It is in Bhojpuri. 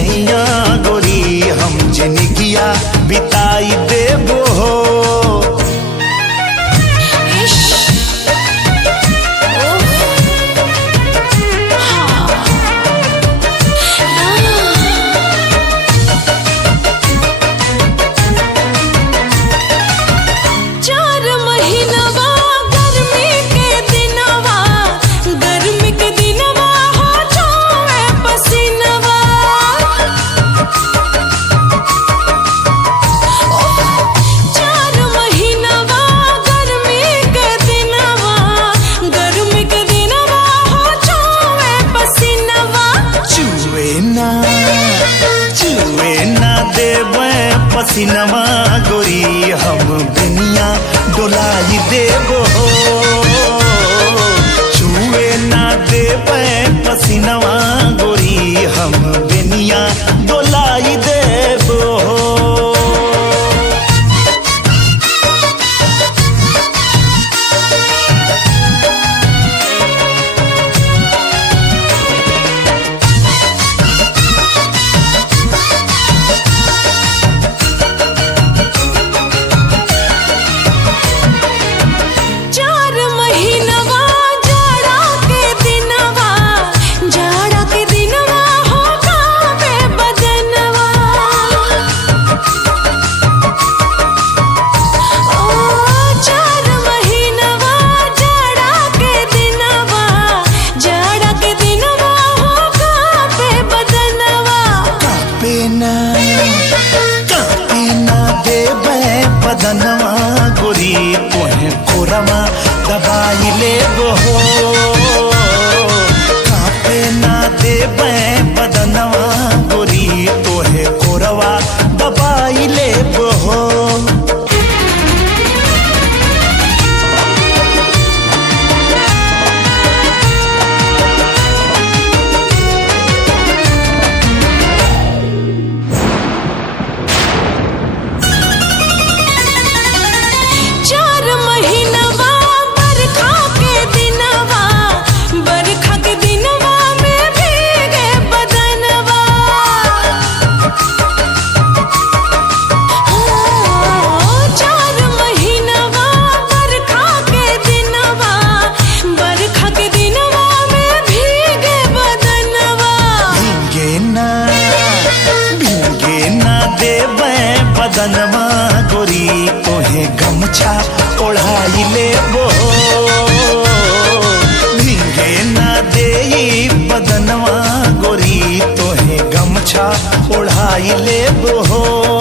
सैया गोरी हम जिनगिया बिताई देबो हो। पसीनवा गोरी हम दुनिया डोलाई देबो हो। छुए ना देबे पसीनवा गोरी हम दुनिया डोलाई देबो हो। बदनवा गोरी तोहे कोरमा दबाई लेबो हो। कांपे ना देबे बदनवा गोरी तोहे कोरवा दबाई लेबो हो। बदनवा गोरी तोहे गमछा ओढ़ाई लेबो हो। भीगे ना देई बदनवा गोरी तोहे गमछा ओढ़ाई लेबो हो।